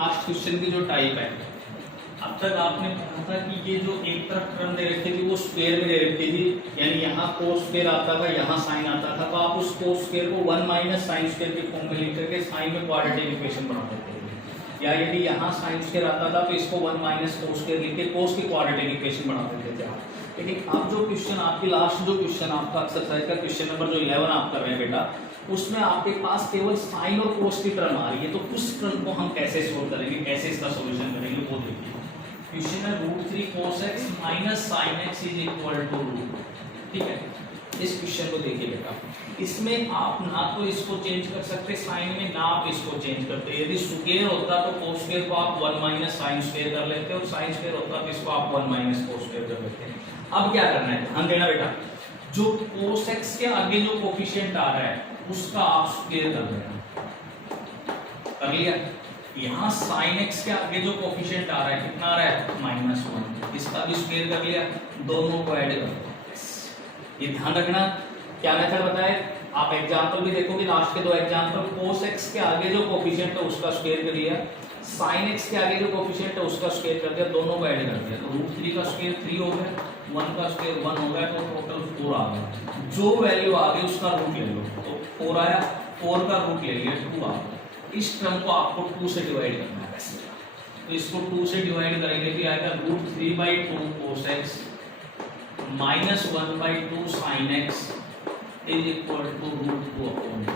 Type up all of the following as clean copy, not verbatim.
Last question की जो type है, अब तक आपने पढ़ा था कि ये जो एक तरफ टर्म दे रखी थी वो स्क्वायर में दे रखी थी, यानी यहाँ कोस स्क्वायर आता था, यहाँ साइन आता था, तो आप उस कोस स्क्वायर को 1 माइनस साइन स्क्वायर के फॉर्म में लिख करके साइन में क्वाड्रेटिक इक्वेशन बना सकते थे, या यदि यहाँ साइन स्क्वायर आता था तो इसको 1 माइनस कोस स्क्वायर लिख के कोस की क्वाड्रेटिक इक्वेशन बना सकते थे आप। लेकिन अब जो क्वेश्चन आपकी लास्ट जो क्वेश्चन आपका एक्सरसाइज का क्वेश्चन नंबर जो 11 आप कर रहे हैं बेटा, उसमें आपके पास केवल साइन और कोस की टर्म आ रही है, तो उस टर्म को हम कैसे सोल्व करेंगे, कैसे इसका सॉल्यूशन करेंगे वो देखिए। क्वेश्चन है √3 cos x minus sin x is equal to √2। ठीक है, इस क्वेश्चन को देखिए बेटा, इसमें आप ना तो इसको चेंज कर सकते साइन में, ना आप इसको चेंज करते। यदि स्क्वायर होता तो cos स्क्वायर को आप 1 माइनस साइन स्क्वायर कर लेते, और साइन स्क्वायर होता तो इसको आप 1 माइनस cos स्क्वायर कर लेते। अब क्या करना है, ध्यान देना बेटा, जो cos x के आगे जो कोफिशिएंट आ रहा है उसका आप स्क्वायर कर देना, कर लिया। यहाँ sin x के आगे जो कोफिशिएंट आ रहा है कितना आ रहा है, -1, इसका भी स्क्वायर कर लिया, दोनों को ऐड कर दो। ये ध्यान रखना क्या मेथड बताए, आप एग्जांपल भी देखोगे लास्ट के दो एग्जांपल, cos x के आगे जो कोफिशिएंट है उसका स्क्वायर कर लिया, sin x के आगे जो कोफिशिएंट है उसका स्क्वायर कर दिया, दोनों को ऐड कर दिया, तो √3 का स्क्वायर 3 हो गया, 1 का स्क्वायर 1 हो गया, तो टोटल 4 आ गया। जो वैल्यू आ गई उसका रूट ले लो, तो 4 आया, 4 का रूट ले लिया, 2 आ गया। इस टर्म को आपको 2 से डिवाइड करना है वैसे, तो इसको 2 से डिवाइड करेंगे तो आएगा √3/2 cos x minus 1/2 sin x is equal to √2/2।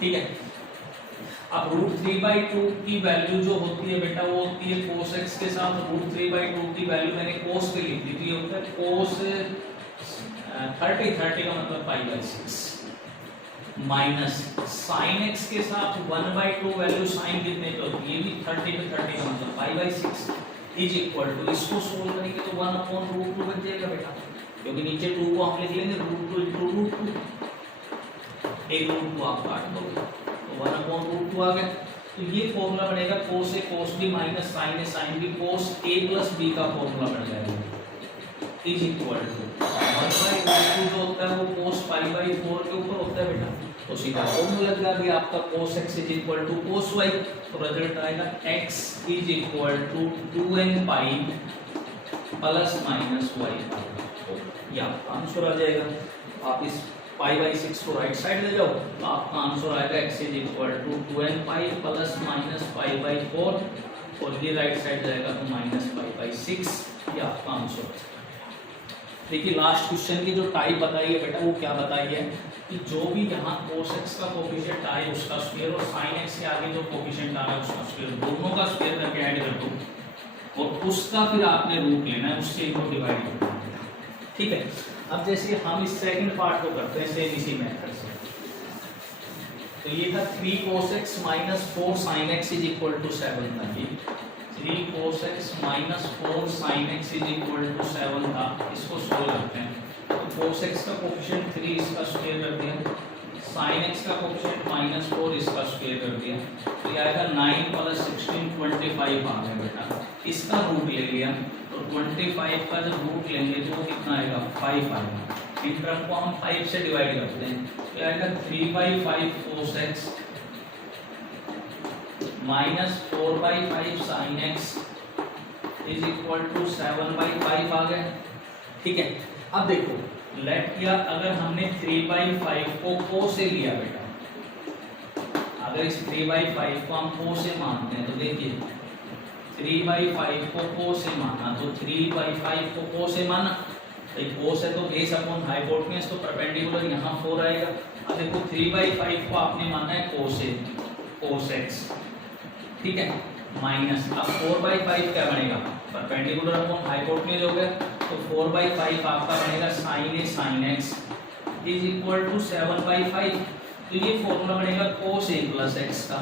ठीक है, अब √3/2 की वैल्यू जो होती है बेटा वो होती है cos x के साथ, √3/2 की वैल्यू मैंने cos पे लिख दी थी, ये होता है cos 30 का मतलब π/6 माइनस sin x के साथ 1/2 वैल्यू sin कितने पे होती है, ये भी 30 पे 30 का मतलब π/6 इज इक्वल टू, इसको सोल्व करेंगे तो 1/√2 बन जाएगा बेटा, क्योंकि नीचे 2 को हम लिख लेंगे √2 × √2, एक √2 आप काट दोगे तो 1/√2 आ गया। तो ये फॉर्मूला बनेगा cos a cos b minus sin a sin b cos a plus b का फॉर्मूला बन जाएगा, इज इक्वल टू 1/√2 जो होता है वो cos π/4 के ऊपर होता है बेटा, तो सीधा फॉर्मूला लग गया आपका cos x is equal to cos y, तो रिजल्ट आएगा x is equal to 2n π plus minus y, या आंसर आ जाएगा। आप इस π/6 को राइट साइड ले जाओ तो आपका आंसर आएगा x is equal to 2n π plus minus π/4, और ये राइट साइड जाएगा तो माइनस π/6, ये आपका आंसर है। देखिए लास्ट क्वेश्चन की जो टाइप बताई है बेटा वो क्या बताई है कि जो भी यहाँ cos x का कोफिशिएंट आए उसका स्क्वायर, और sin x के आगे जो कोफिशिएंट आ रहा है उसका स्क्वायर, दोनों का स्क्वायर करके ऐड कर दो, और उसका फिर आपने रूट लेना है, उससे इनको डिवाइड करना है। ठीक है, अब जैसे हम इस सेकंड पार्ट को करते हैं सेम इसी मेथड से, तो ये था 3 cos x minus 4 sin x is equal to 7 था, ये 3 cos x minus 4 sin x is equal to 7 था। इसको सोल्व करते हैं, तो cos x का कोफिशिएंट 3 इसका स्क्वायर कर दिया, sin x का कोफिशिएंट -4 इसका स्क्वायर कर दिया, तो ये आएगा 9 प्लस 16 25 आ गया बेटा, इसका रूट ले लिया, तो 25 का जब रूट लेंगे तो वो कितना आएगा 5 आएगा, इन टर्म को हम 5 से डिवाइड करते हैं, तो आएगा 3/5 cos x minus 4/5 sin x is equal to 7/5 आ गया। ठीक है, अब देखो लेट किया, अगर हमने 3/5 को cos से लिया बेटा, अगर इस 3/5 को हम cos से मानते हैं तो देखिए 3/5 को cos से माना, तो 3/5 को cos से माना, cos है तो बेस अपॉन हाइपोटेन्यूज, तो परपेंडिकुलर यहाँ 4 आएगा। अब देखो 3/5 को आपने माना है cos x, ठीक है, माइनस, अब 4/5 क्या बनेगा, परपेंडिकुलर अपॉन हाइपोटेन्यूज हो गया, तो 4/5 आपका बनेगा sin a sin x is equal to 7/5, तो ये फॉर्मूला बनेगा cos a प्लस x का,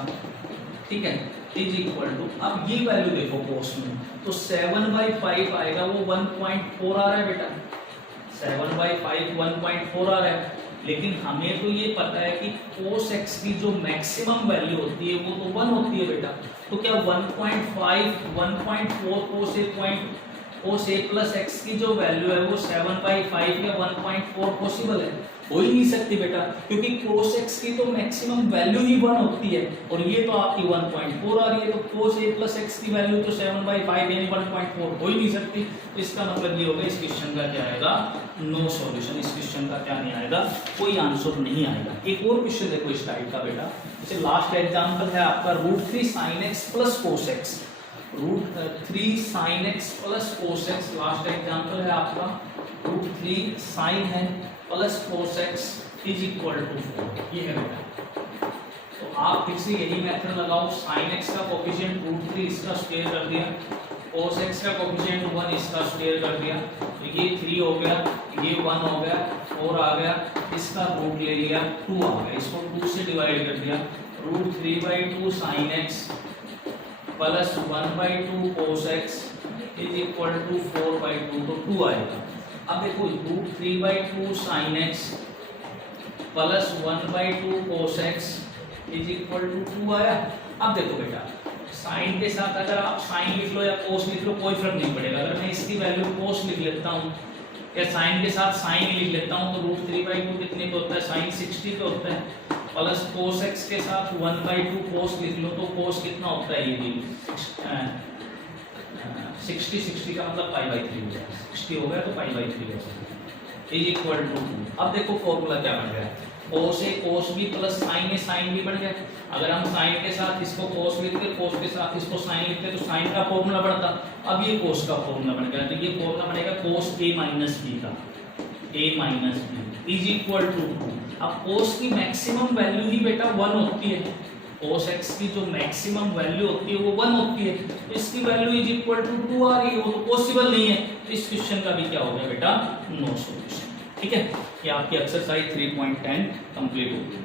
ठीक है, इज इक्वल टू, अब ये वैल्यू देखो cos में, तो 7/5 आएगा, वो 1.4 आ रहा है बेटा, 7/5 1.4 आ रहा है, लेकिन हमें तो ये पता है कि cos x की जो मैक्सिमम वैल्यू होती है वो तो 1 होती है बेटा, तो क्या 1.5 1.4 cos cos a plus x की जो वैल्यू है वो 7/5 या 1.4 पॉसिबल है? हो ही नहीं सकती बेटा, क्योंकि cos x की तो मैक्सिमम वैल्यू ही 1 होती है और ये तो आपकी 1.4 आ रही है, तो cos a प्लस x की वैल्यू तो 7/5 यानी 1.4 हो ही नहीं सकती। इसका मतलब ये होगा इस क्वेश्चन का क्या आएगा? No solution. इस क्वेश्चन का क्या नहीं आएगा? कोई आंसर नहीं आएगा। एक और क्वेश्चन देखो इस टाइप का बेटा, जैसे लास्ट एग्जांपल है आपका √3 sin x plus cos x, √3 sin x plus cos x। Last example है आपका √3 sin n plus cos x is equal to 4। ये है बेटा, तो आप फिर से यही मेथड लगाओ। sin x का कोफिशिएंट √3 इसका स्क्वायर कर दिया, cos x का कोफिशिएंट 1 इसका स्क्वायर कर दिया, तो ये 3 हो गया, ये 1 हो गया, 4 आ गया, इसका रूट ले लिया 2 आ गया, इसको 2 से डिवाइड कर दिया, √3/2 sin x plus 1/2 cos x is equal to 4/2, तो 2 आएगा। अब देखो √3/2 sin x plus 1/2 cos x is equal to 2 आया। अब देखो बेटा, साइन के साथ अगर आप साइन लिख लो या cos लिख लो कोई फर्क नहीं पड़ेगा। अगर मैं इसकी वैल्यू cos लिख लेता हूँ या साइन के साथ साइन लिख लेता हूँ, तो √3/2 कितने पे होता है? साइन 60 पे होता है, प्लस cos x के साथ 1/2 cos लिख लो तो cos कितना होता है? ये भी 60 का मतलब π/3 हो गया, 60 हो गया तो π/3 हो गया इज इक्वल टू 2। अब देखो फॉर्मूला क्या बन गया, cos a cos b plus sin a sin b बन गया। अगर हम sin के साथ इसको cos लिखते, cos के साथ इसको sin लिखते तो sin का फॉर्मूला बनता, अब ये cos का फॉर्मूला बन गया, तो ये फॉर्मूला बनेगा cos a माइनस b का, a minus b is equal to 2। अब cos की मैक्सिमम वैल्यू ही बेटा 1 होती है, cos x की जो मैक्सिमम वैल्यू होती है वो 1 होती है, तो इसकी वैल्यू इज इक्वल टू 2 आ रही है, वो तो पॉसिबल नहीं है। तो इस क्वेश्चन का भी क्या हो गया बेटा? No solution. ठीक है, ये आपकी एक्सरसाइज 3.10 कंप्लीट हो गई।